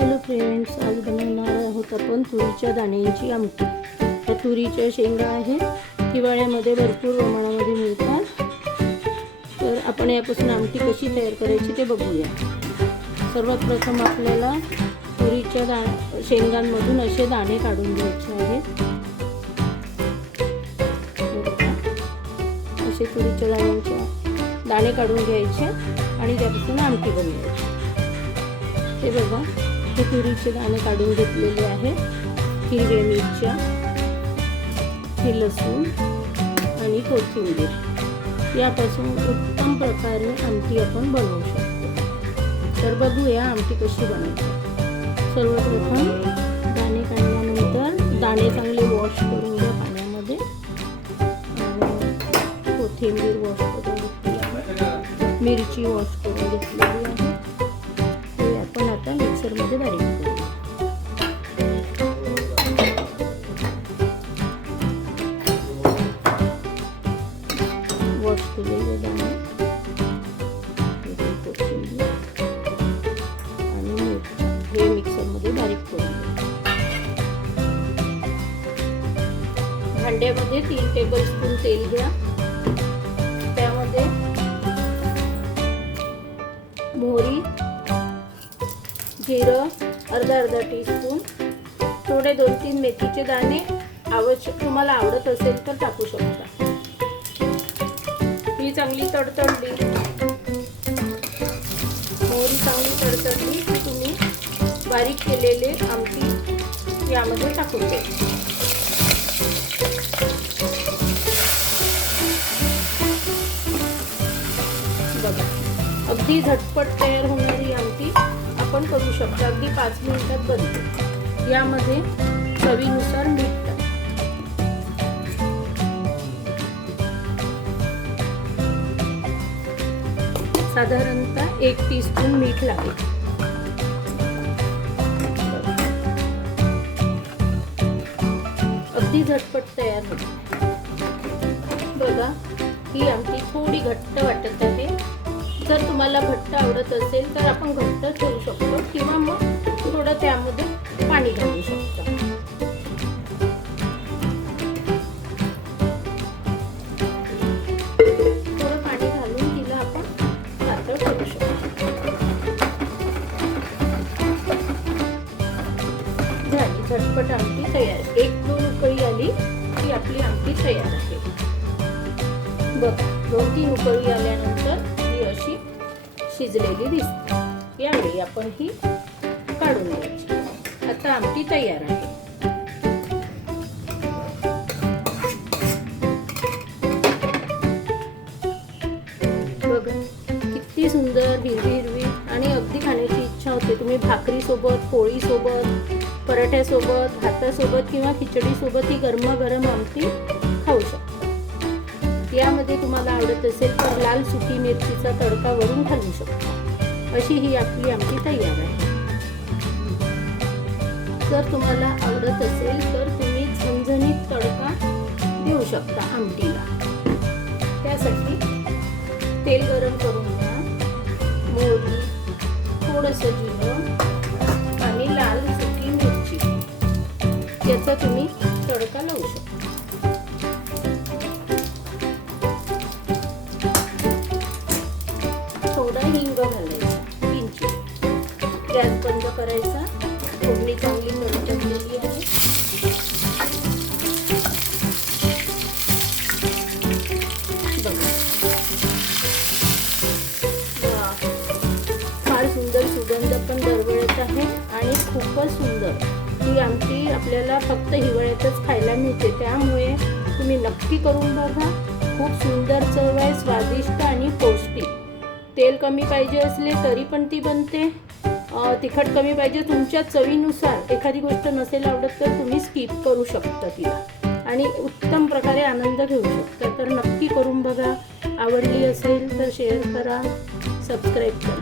Hello friends, आज बनवणार आहोत आपण तुरीच्या दाण्यांची आमटी। या तुरीच्या शेंगा आहेत, हिवाळ्यामध्ये भरपूर प्रमाणामध्ये मिळतात। तर आपण यापासून आमटी कशी तयार करायची ते बघूया। सर्वात प्रथम आपल्याला तुरीच्या शेंगांमधून असे दाणे काढून घ्यायचे आहेत। असे तुरीच्या दाणे काढून घ्यायचे आणि त्यापासून आमटी बनवायची। हे बघा, हे तुरीचे दाणे काढून घेतलेले आहे। हिरव्या मिरच्या, हे लसूण आणि कोथिंबीर यापासून उत्तम प्रकारे आमटी आपण बनवू शकतो। तर बघूया आमटी कशी बनवायची। सर्वप्रथम दाणे काढल्यानंतर दाणे चांगले वॉश करून घ्या पाण्यामध्ये। कोथिंबीर वॉश करून घेतली आहे, मिरची वॉश करून घेतलेली आहे। आता मिक्सर मध्ये बारीक करू। वॉश केलेले दाणे आणि मीठ हे मिक्सर मध्ये बारीक करून भांड्यामध्ये 3 टेबलस्पून तेल घ्या। त्यामध्ये मोहरी, जिरं अर्धा टीस्पून, थोडे 2-3 मेथीचे दाणे आवश्यक तुम्हाला आवडत असेल तर टाकू शकता। ही चांगली तडतडली, मोहरी चांगली तडतडली की तुम्ही बारीक केलेले आमटी यामध्ये टाकून द्या। बघा, अगदी झटपट तयार होणारी आमटी आपण करू शकतो। अगदी 5 मिनिटात बनते। यामध्ये चवीनुसार मीठ टाका। साधारणतः 1 टीस्पून मीठ लागेल। अगदी झटपट तयार होते। बघा, ही आमटी थोडी घट्ट वाटत आहे। जर तुम्हाला घट्ट आवडत असेल तर आपण घट्ट ठेवू शकतो किंवा मग थोडं त्यामध्ये पाणी घालू शकतो। थोडं पाणी घालून तिला आपण पातळ करू शकतो। झाली झटपट आमटी तयार। 1-2 उकळी आली की आपली आमटी तयार आहे। बघा, 2-3 उकळी आल्यानंतर अशी शिजलेली दिसते। यावेळी आपण ही काढून घ्यायची। आता आमटी तयार आहे। बघा, किती सुंदर हिरवी आणि अगदी खाण्याची इच्छा होते। तुम्ही भाकरी सोबत, पोळी सोबत, पराठ्या सोबत, भातासोबत किंवा खिचडी सोबत ही गरमागरम आमटी खाऊ शकता। यामध्ये तुम्हाला आवडत असेल तर लाल सुकी मिरचीचा तडका वरून घालू शकता। अशी ही आपली आमटी तयार आहे। जर तुम्हाला आवडत असेल तर तुम्ही झणझणीत तडका देऊ शकता आमटीला। त्यासाठी तेल गरम करून घ्या, मोहरी, थोडंसं जिरं आणि लाल सुकी मिरची याचा तुम्ही तडका लावू शकता। थोडा हिंग घालायचा, किंचित। गॅस बंद करायचा। फोडणी चांगली तडतडलेली आहे। बघा, फार सुंदर सुगंध पण दरवळत आहे आणि खूपच सुंदर ही आमटी आपल्याला फक्त हिवाळ्यातच खायला मिळते। त्यामुळे तुम्ही नक्की करून बघा। खूप सुंदर चव आहे, स्वादिष्ट आणि पौष्टिक। तेल कमी पाहिजे असले तरी पण ती बनते। तिखट कमी पाहिजे तुमच्या चवीनुसार। एखादी गोष्ट नसेल आवडत तर तुम्ही स्किप करू शकता तिला आणि उत्तम प्रकारे आनंद घेऊ शकता। तर नक्की करून बघा। आवडली असेल तर शेअर करा, सबस्क्राईब करा।